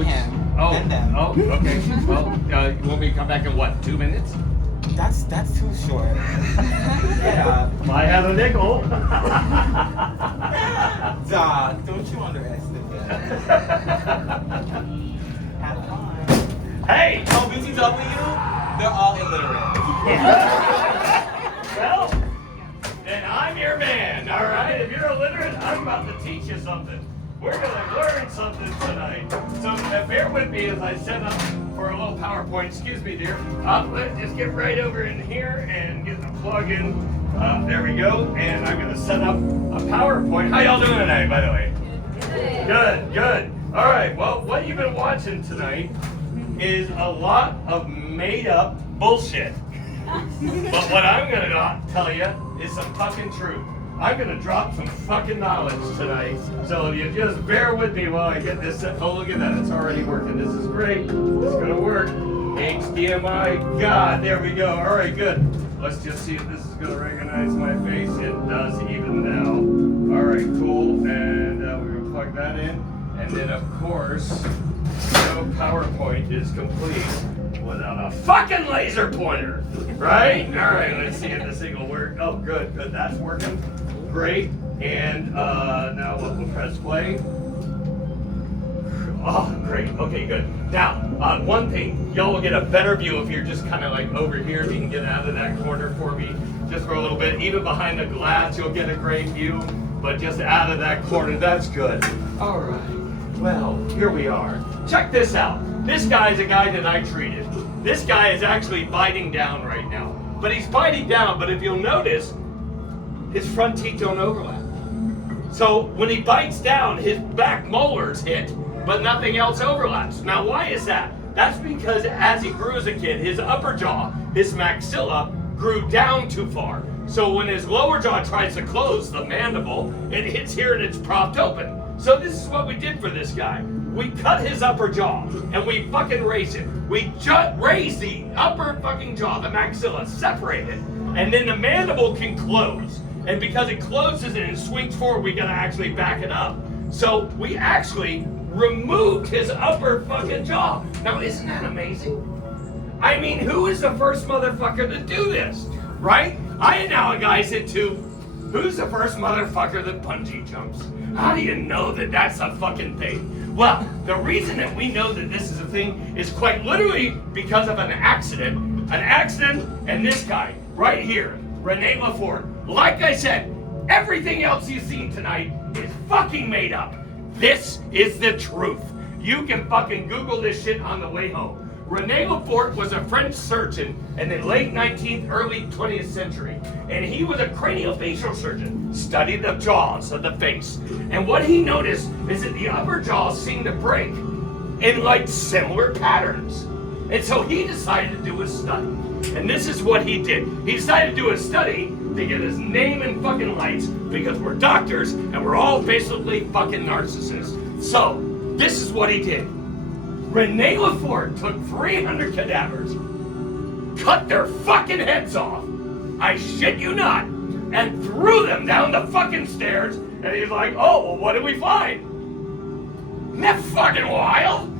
And him. Oh, And them. oh, okay. Well, you want me to come back in what, 2 minutes? That's too short. Yeah. I have a nickel. Dog, don't you underestimate. Have fun. Hey! Oh, BTW, they're all illiterate. Well, then I'm your man, all right? If you're illiterate, I'm about to teach you something. We're gonna learn something tonight. So bear with me as I set up for a little PowerPoint. Excuse me, dear. Let's just get right over in here and get the plug in. There we go. And I'm gonna set up a PowerPoint. How y'all doing tonight, by the way? Good, good. All right, well, what you've been watching tonight is a lot of made up bullshit. But what I'm gonna tell you is some fucking truth. I'm gonna drop some fucking knowledge tonight. So if you just bear with me while I get this set. Oh, look at that, it's already working. This is great. It's gonna work. HDMI, God, there we go. All right, good. Let's just see if this is gonna recognize my face. It does even now. All right, cool. And we're gonna plug that in. And then of course, no PowerPoint is complete without a fucking laser pointer, right? All right, let's see if this thing will work. Oh, good, good, that's working. Great, and now we'll press play. Oh, great, okay, good. Now, one thing, y'all will get a better view if you're just kind of like over here. If you can get out of that corner for me just for a little bit. Even behind the glass, you'll get a great view, but just out of that corner, that's good. All right, well, here we are. Check this out. This guy's a guy that I treated. This guy is actually biting down right now. But he's biting down, but if you'll notice, his front teeth don't overlap. So when he bites down, his back molars hit, but nothing else overlaps. Now why is that? That's because as he grew as a kid, his upper jaw, his maxilla, grew down too far. So when his lower jaw tries to close, the mandible, it hits here and it's propped open. So this is what we did for this guy. We cut his upper jaw and we fucking raised it. We raised the upper fucking jaw, the maxilla, separate it, and then the mandible can close. And because it closes and it swings forward, we gotta actually back it up. So we actually removed his upper fucking jaw. Now isn't that amazing? I mean, who is the first motherfucker to do this, right? I now guys into who's the first motherfucker that bungee jumps? How do you know that that's a fucking thing? Well, the reason that we know that this is a thing is quite literally because of an accident. An accident and this guy, right here, Rene LeFort. Like I said, everything else you've seen tonight is fucking made up. This is the truth. You can fucking Google this shit on the way home. Rene LeFort was a French surgeon in the late 19th, early 20th century. And he was a craniofacial surgeon, studied the jaws of the face. And what he noticed is that the upper jaw seemed to break in like similar patterns. And so he decided to do a study. And this is what he did. He decided to do a study to get his name in fucking lights because we're doctors and we're all basically fucking narcissists. So this is what he did. Rene LeFort took 300 cadavers, cut their fucking heads off, I shit you not, and threw them down the fucking stairs, and he's like, oh, well, what did we find? Isn't that fucking wild?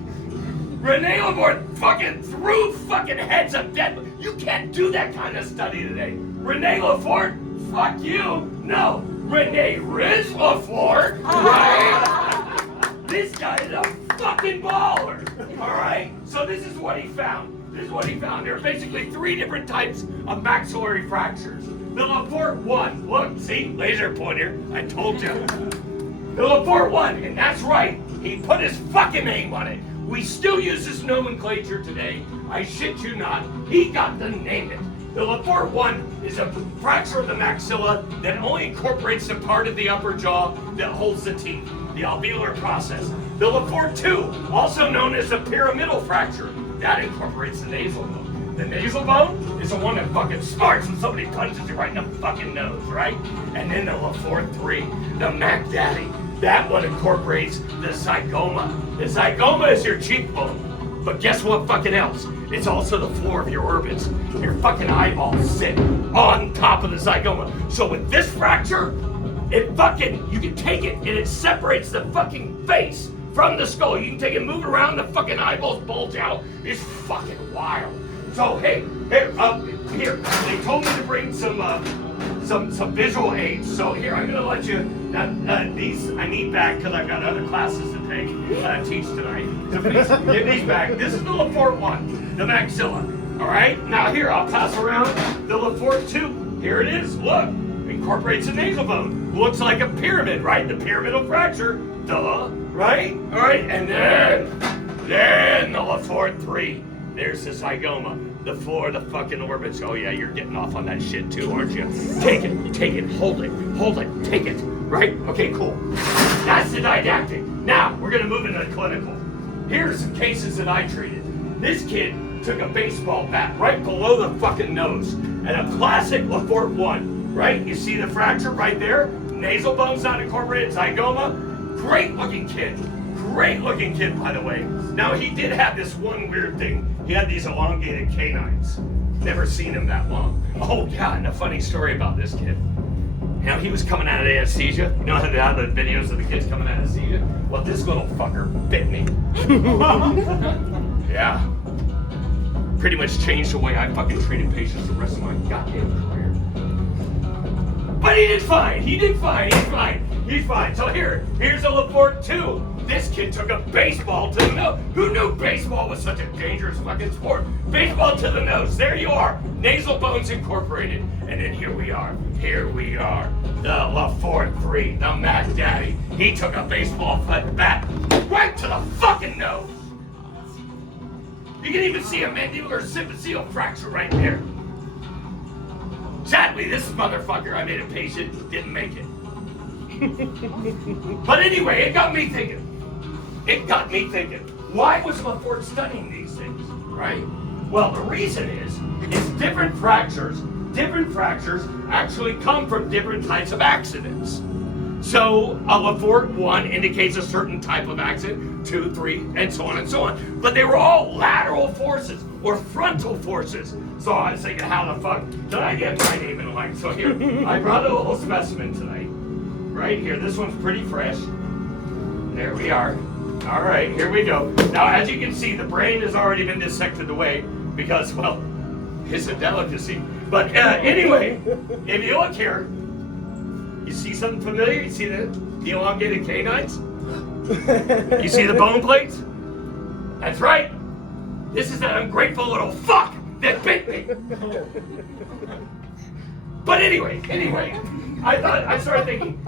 Rene LeFort fucking threw fucking heads of dead. You can't do that kind of study today. Rene LeFort, fuck you. No, Rene Riz LeFort, right? This guy is a fucking baller, all right? So this is what he found. This is what he found. There are basically 3 different types of maxillary fractures. The LeFort 1, look, see, laser pointer, I told you. The LeFort 1, and that's right, he put his fucking name on it. We still use this nomenclature today. I shit you not, he got to name it. The LeFort 1 is a fracture of the maxilla that only incorporates the part of the upper jaw that holds the teeth, the alveolar process. The LeFort 2, also known as the pyramidal fracture, that incorporates the nasal bone. The nasal bone is the one that fucking smarts when somebody punches you right in the fucking nose, right? And then the LeFort 3, the Mac Daddy, that one incorporates the zygoma. The zygoma is your cheekbone. But guess what fucking else? It's also the floor of your orbits. Your fucking eyeballs sit on top of the zygoma. So with this fracture, it fucking, you can take it and it separates the fucking face from the skull. You can take it, move it around, the fucking eyeballs bulge out. It's fucking wild. So hey, here, they told me to bring some visual aids. So here, I'm gonna let you. These I need back because I've got other classes to take, teach tonight. So please give these back. This is the LeFort one, the maxilla. All right. Now here, I'll pass around the LeFort 2. Here it is. Look, incorporates a nasal bone. Looks like a pyramid, right? The pyramidal fracture. Duh. Right. All right. And then the LeFort 3. There's the zygoma. The floor, the fucking orbits. Oh yeah, you're getting off on that shit too, aren't you? Take it, hold it, take it. Right? Okay, cool. That's the didactic. Now, we're gonna move into the clinical. Here are some cases that I treated. This kid took a baseball bat right below the fucking nose. And a classic LeFort 1, right? You see the fracture right there? Nasal bone's not incorporated, zygoma. Great looking kid, by the way. Now, he did have this one weird thing. He had these elongated canines. Never seen him that long. Oh, yeah, and a funny story about this kid. Now, he was coming out of anesthesia. You know how they have the videos of the kids coming out of anesthesia? Well, this little fucker bit me. Yeah. Pretty much changed the way I fucking treated patients the rest of my goddamn career. But he did fine. He's fine. So here's a LeFort 2. This kid took a baseball to the nose. Who knew baseball was such a dangerous fucking sport? Baseball to the nose. There you are. Nasal bones incorporated. And then here we are. The LeFort 3, the Mad Daddy. He took a baseball bat right to the fucking nose. You can even see a mandibular symphyseal fracture right there. Sadly, this motherfucker, I made a patient, didn't make it. But anyway, it got me thinking. Why was LeFort studying these things, right? Well, the reason is different fractures actually come from different types of accidents. So a LeFort 1 indicates a certain type of accident, 2, 3, and so on and so on. But they were all lateral forces or frontal forces. So I was thinking, how the fuck did I get my name in line? So here, I brought a little specimen tonight. Right here, this one's pretty fresh. There we are. All right, here we go. Now, as you can see, the brain has already been dissected away because, well, it's a delicacy. But anyway, if you look here, you see something familiar? You see the elongated canines? You see the bone plates? That's right. This is that ungrateful little fuck that bit me. But anyway, I started thinking,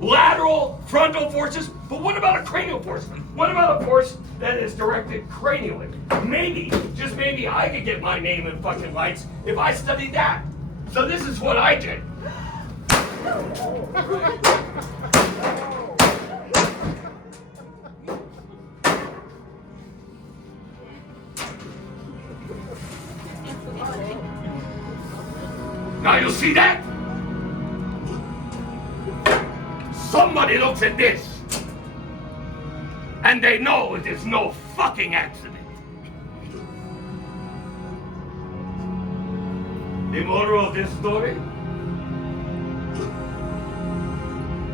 lateral, frontal forces, but what about a cranial force? What about a force that is directed cranially? Maybe, just maybe, I could get my name in fucking lights if I studied that. So this is what I did. Now you see that? Somebody looks at this and they know it is no fucking accident. The moral of this story?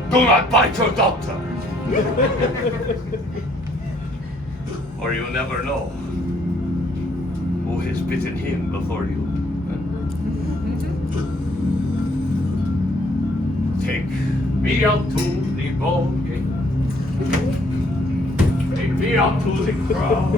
Do not bite your doctor. Or you'll never know who has bitten him before you. Take me out to the ball game. Take me out to the crowd.